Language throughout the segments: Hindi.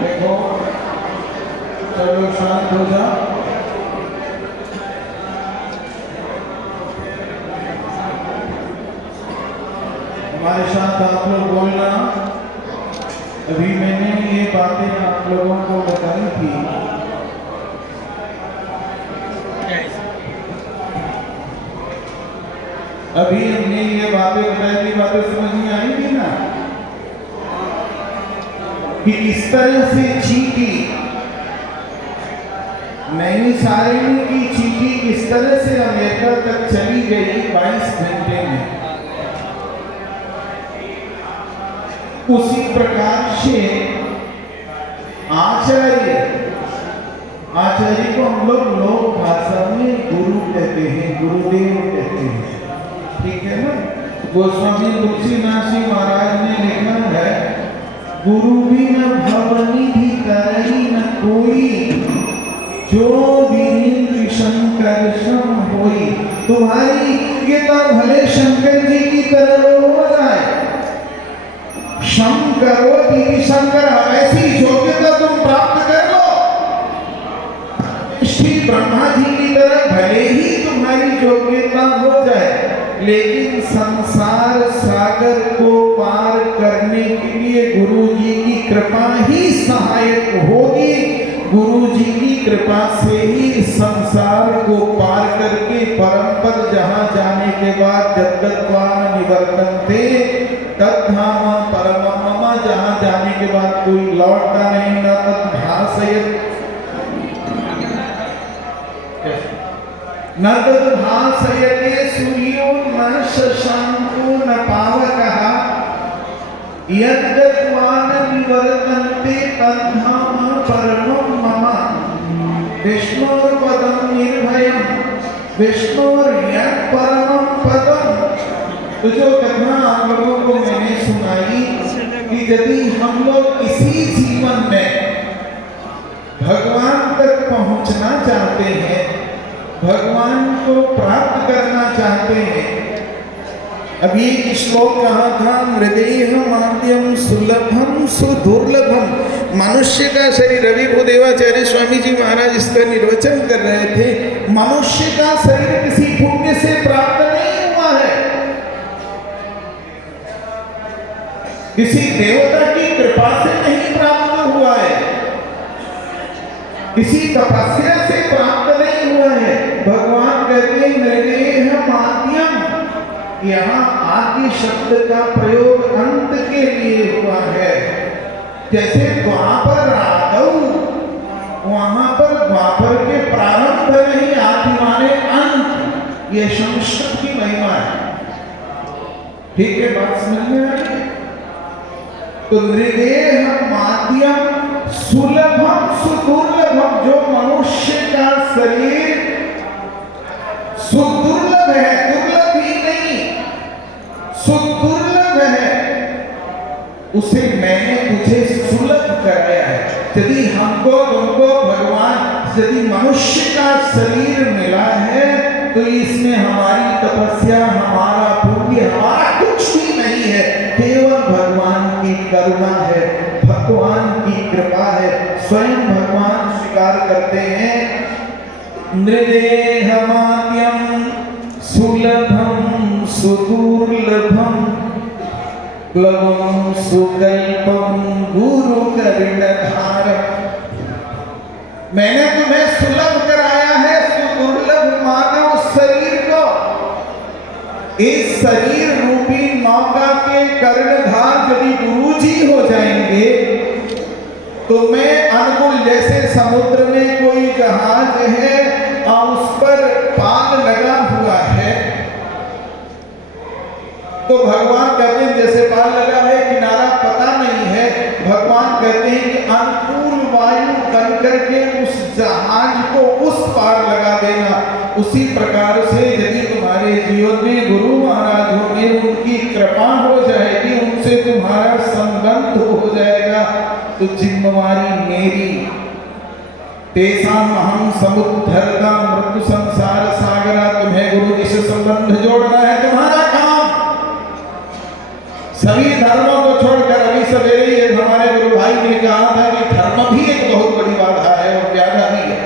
देखो चलो शांत हो जा। हमारे साथ आप लोग बोलना। अभी मैंने ये बातें आप लोगों को बताई थी। अभी हमने ये बातें बताई थी, बातें समझ में आई थी ना कि इस तरह से चींटी, नैमिषारण्य की चींटी इस तरह से अमेरिका तक चली गई 22 घंटे में। उसी प्रकार से आचार्य को हम लोग लोक भाषा में गुरु कहते हैं, गुरुदेव कहते हैं, ठीक है ना। गोस्वामी तुलसीदास जी महाराज ने लिखा है, गुरु बिन भवनिधि करई न कोई, जो बिन शंकर सम होई। तुम्हारी योग्यता भले शंकर जी की तरह हो जाए, शंकरो दीदी शंकर, ऐसी योग्यता तुम प्राप्त कर लो श्री ब्रह्मा जी की तरह भले ही तुम्हारी योग्यता हो जाए, लेकिन संसार सागर को पार करने के लिए गुरु जी की कृपा ही सहायक होगी। गुरु जी की कृपा से ही संसार को पार करके परम पद जहाँ जाने के बाद जगद्गत्वा निवर्तन्ते तद्धाम परमं मम, जहाँ जाने के बाद कोई लौटता नहीं, न तद्भासयत् न तद्भासयते सूर्यो न शशांको न पावकः, यद्गत्वा न निवर्तन्ते तद्धाम परमं मम। विष्णोर्पदं निर्भयं विष्णोर्यत् परमं पदम्। तो जो कथा आप लोगों को मैंने सुनाई कि यदि हम लोग इसी जीवन में भगवान तक पहुंचना चाहते हैं, भगवान को प्राप्त करना चाहते हैं। अभी एक श्लोक कहा था, हृदय माध्यम सुलभम सुदुर्लभम। मनुष्य का शरीर, रवि भूदेवाचार्य स्वामी जी महाराज इसका निर्वचन कर रहे थे, मनुष्य का शरीर किसी पुण्य से प्राप्त नहीं हुआ है, किसी देवता की कृपा से नहीं प्राप्त हुआ है, किसी तपस्या से प्राप्त नहीं हुआ है। भगवान कहते हैं हृदय माध्यम, यहाँ आदि शब्द का प्रयोग अंत के लिए हुआ है। जैसे द्वापर आदौ, वहां पर द्वापर के प्रारंभ नहीं, आदि माने अंत। ये संस्कृत की महिमा है, ठीक है, बात समझ में आ रही है। तो हृदय माध्यम सुलभम सुदुर्लभम, जो मनुष्य का शरीर सुदुर्लभ है, दुर्लभ ही नहीं सुदुर्लभ है, उसे मैंने तुझे सुलभ कराया है। यदि हमको तुमको भगवान, यदि मनुष्य का शरीर मिला है तो इसमें हमारी तपस्या, हमारा पुण्य, हमारा कुछ भी नहीं है, केवल भगवान की करुणा है, भगवान की कृपा है। स्वयं भगवान स्वीकार करते हैं नृदेहमाद्यं सुलभं सुदुर्लभं प्लवं सुकल्पं गुरुकर्णधारम्। मैंने तुम्हें सुलभ कराया है सुदुर्लभ मानव शरीर को। इस शरीर रूपी नौका के कर्णधार यदि गुरुजी हो जाएंगे तो मैं अनुकूल, जैसे समुद्र में कोई जहाज है और उस पर पाल लगा हुआ है, तो भगवान कहते हैं जैसे पाल लगा है किनारा पता नहीं है, भगवान कहते हैं कि अनुकूल वायु बन करके उस जहाज को उस पार लगा देना। उसी प्रकार से यदि तुम्हारे जीवन में गुरु महाराज होंगे, उनकी कृपा हो जाएगी, उनसे तुम्हारा संबंध हो जाएगा, तो जिम्मेवारी मेरी। तेसाम अहम समुद्धरता मृत्यु संसार सागरा। तुम्हें गुरु जी से संबंध जोड़ना है, तुम्हारा काम। सभी धर्मों को छोड़कर अभी सवेरे ये हमारे गुरु भाई ने कहा था कि धर्म भी एक बहुत बड़ी बाधा है और व्याधा भी है।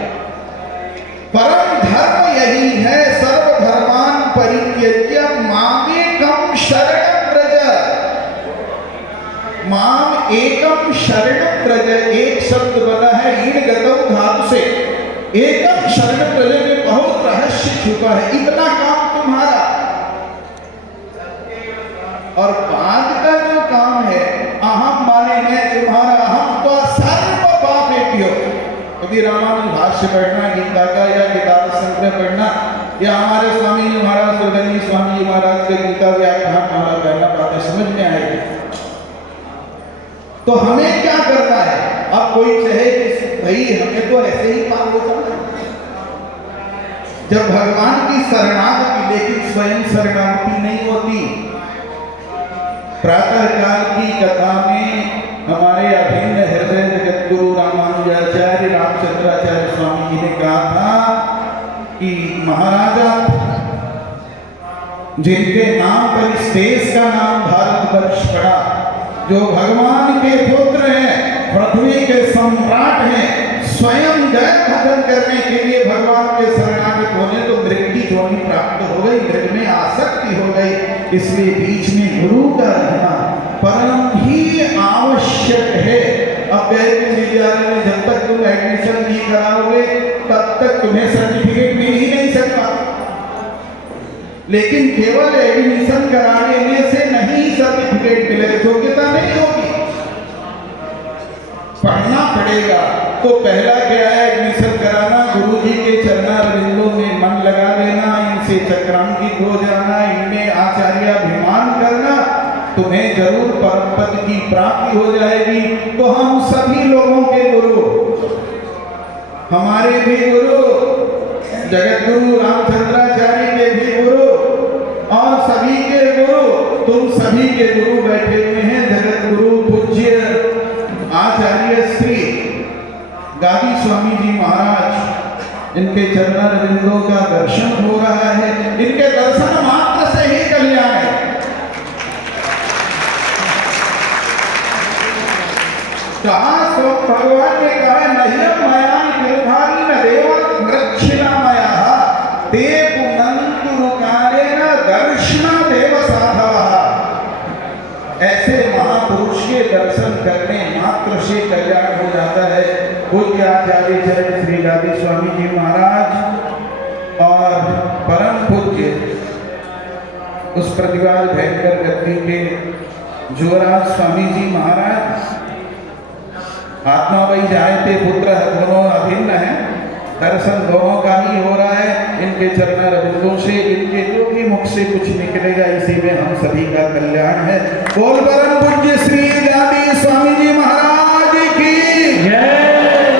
परम धर्म यही है, सर्वधर्मान परित्यज्य मामेकं शरणं व्रज। माम एकम शरणं व्रज, एक शब्द बना है ईण गतौ धातु से। एकम शरणं व्रज में बहुत रहस्य छुपा है। इतना काम तुम्हारा। और बाद का जो काम है, अहम माने मैं तुम्हारा, अहम तो सर्व पापेभ्यो। कभी रामायण भाष्य पढ़ना गीता का या गीता संग्रह पढ़ना, या हमारे स्वामी जी महाराज सुरगंजी स्वामी जी महाराज के गीता व्याख्यान हमारा पढ़ना बातें समझ में आएगी। तो हमें क्या करना है? अब कोई चाहे कि भाई हमें तो ऐसे ही काम हो जाना जब भगवान की शरणागति, लेकिन स्वयं शरणागति नहीं होती। प्रातः काल की कथा में हमारे अभिन्न हृदय जगतगुरु रामानुजाचार्य रामचंद्राचार्य स्वामी जी ने कहा था कि महाराजा जिनके नाम पर इस देश का नाम भारतवर्ष पड़ा, जो भगवान के पुत्र हैं, पृथ्वी के सम्राट हैं, स्वयं जय भजन करने के लिए भगवान के शरणागत होने तो मृग की जोड़ी प्राप्त हो गई, मृग में आसक्ति हो गई। इसलिए बीच में गुरु का रहना परम ही आवश्यक है। अब विद्यालय में जब तक तुम एडमिशन नहीं कराओगे तब तक तुम्हें सर्टिफिकेट मिल ही नहीं सकता। लेकिन केवल एडमिशन कराने में से नहीं सर्टिफिकेट मिलेगा, योग्यता नहीं होगी, पढ़ना पड़ेगा। तो पहला क्या है? एडमिशन कराना, गुरु जी के चरणारविंदों में मन लगा देना, इनसे चक्रांकित हो जाना, इनमें आचार्याभिमान करना, तुम्हें जरूर परम पद की प्राप्ति हो जाएगी। तो हम सभी लोगों के गुरु, हमारे भी गुरु, जगत गुरु रामचंद्राचार्य के भी गुरु और सभी के गुरु, तुम सभी के गुरु बैठे हुए हैं। जगत गुरु पूज्य आचार्य श्री गादी स्वामी जी महाराज, इनके चरणारविंदों का दर्शन हो रहा है। इनके दर्शन मात्र से ही कल्याण है। कहा तो भगवान ने कहा नह्यम मयान गिरधारी न देवा मृच्छिना मया ते पुनंतुरुकारेण दर्शना देव साधवः। ऐसे महापुरुष के दर्शन करने मात्र से कल्याण हो जाता है। पूज्य आचार्य चरण श्री गादी स्वामी जी महाराज और परम पूज्य उस प्रतिवाद भयंकर गद्दी के जुवराज स्वामी जी महाराज, आत्मा वही जायते पुत्र दोनों अभिन्न है, दर्शन दोनों का ही हो रहा है। इनके चरणारविंदों से, इनके जो भी मुख से कुछ निकलेगा, इसी में हम सभी का कल्याण है। बोल परम पूज्य श्री गादी स्वामी जी महाराज की जय।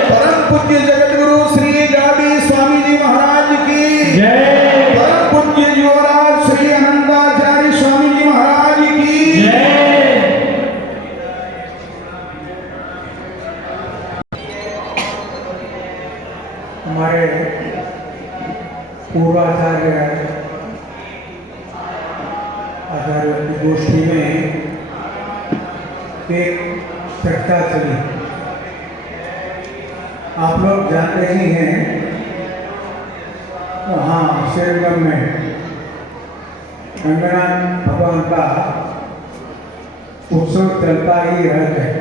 परम पूज्य जगत गुरु श्री गादी स्वामी जी महाराज की जय। परम पूज्य युवराज श्री अनंताचार्य स्वामी जी महाराज की जय। हमारे पूर्वाचार्य आचार्य की गोष्ठी में एक चर्चा चली। आप लोग जानते ही हैं वहाँ श्रीरंगम में रंगनाथ भगवान का उत्सव चलता ही रहता है।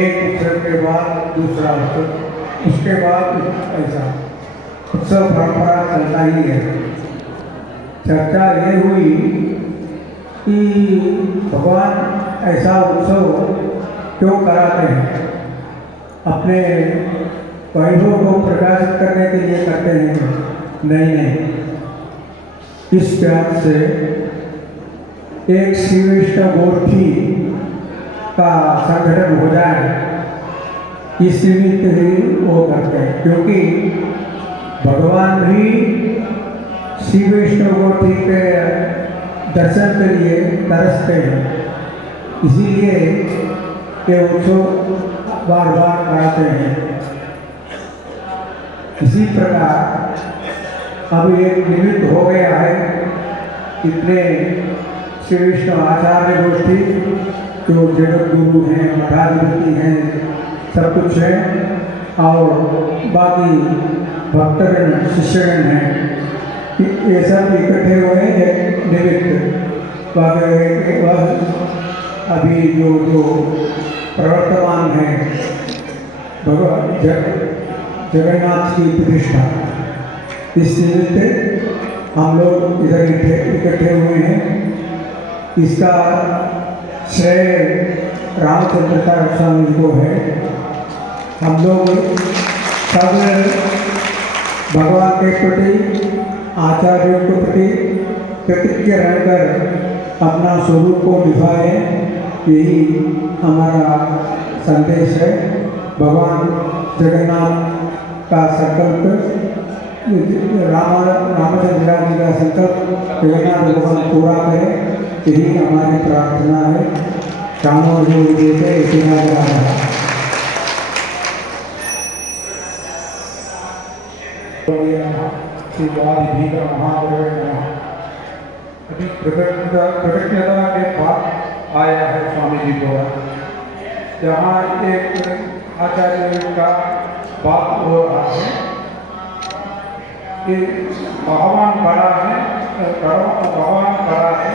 एक उत्सव के बाद दूसरा उत्सव, उसके बाद ऐसा उत्सव परंपरा चलता ही है। चर्चा ये हुई कि भगवान ऐसा उत्सव क्यों कराते हैं? अपने वैभव को प्रकाशित करने के लिए करते हैं? नहीं, इस प्यार से एक श्री वैष्णव गोष्ठी का संगठन हो जाए, इस निमित्त ही वो करते हैं। क्योंकि भगवान भी श्री वैष्णव गोष्ठी के दर्शन के लिए तरसते हैं, इसीलिए ये उत्सव बार बार कराते हैं। इसी प्रकार अब एक निमित्त हो गया है, इतने श्री वैष्णव आचार्य गोष्ठी जो जगत गुरु हैं, मठाधिपति हैं, सब कुछ है, और बाकी भक्तगण शिष्यगण हैं, ये सब इकट्ठे हुए एक निमित्त। अभी जो प्रवर्तमान है भगवान जगन्नाथ की प्रतिष्ठा, इस निमित्त हम लोग इधर इकट्ठे हुए हैं। इसका श्रेय रामचंद्र स्वामी को है। हम लोग सब भगवान के प्रति, आचार्यों के प्रति कृतज्ञ रहकर अपना स्वरूप को निभाए, यही हमारा संदेश है। भगवान जगन्नाथ का संकल्प, रामचंद्र जी का संकल्प जगन्नाथ भगवान पूरा करें, यही हमारी प्रार्थना है। कामों जो देते इतना जा रहा है। अभी कृतज्ञता के बाद आया है स्वामी जी द्वारा, जहाँ एक आचार्य का बात हो रहा है कि भगवान बड़ा है, भगवान बड़ा है,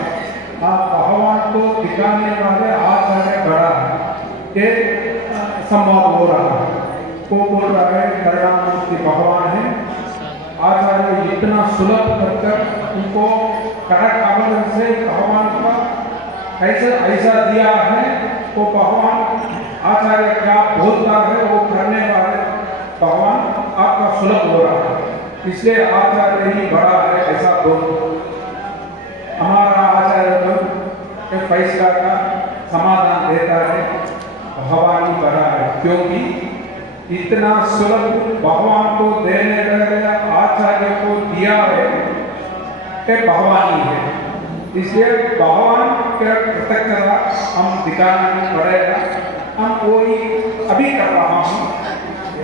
भगवान को दिखाने वाले आचार्य बड़ा है, ये संवाद हो रहा है। वो बोल रहा है करुणामूर्ति भगवान है, आचार्य इतना सुलभ करके उनको कड़क अमल से भगवान का ऐसा दिया है, तो भगवान आचार्य क्या बोलता है वो करने वाले भगवान आपका सुलभ हो रहा है, इसलिए आचार्य ही बड़ा है, ऐसा बोल। हमारा आचार्य तो फैसला का समाधान देता है, भगवान ही बड़ा है, क्योंकि इतना सुलभ भगवान को देने वाले आचार्य को दिया है कि भगवान ही है, इसलिए भगवान के कृतज्ञता हम दिखाना पड़ेगा। हम कोई अभी कर रहा हूँ,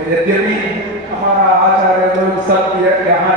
यद्यपि हमारा आचार्य लोग सब यहाँ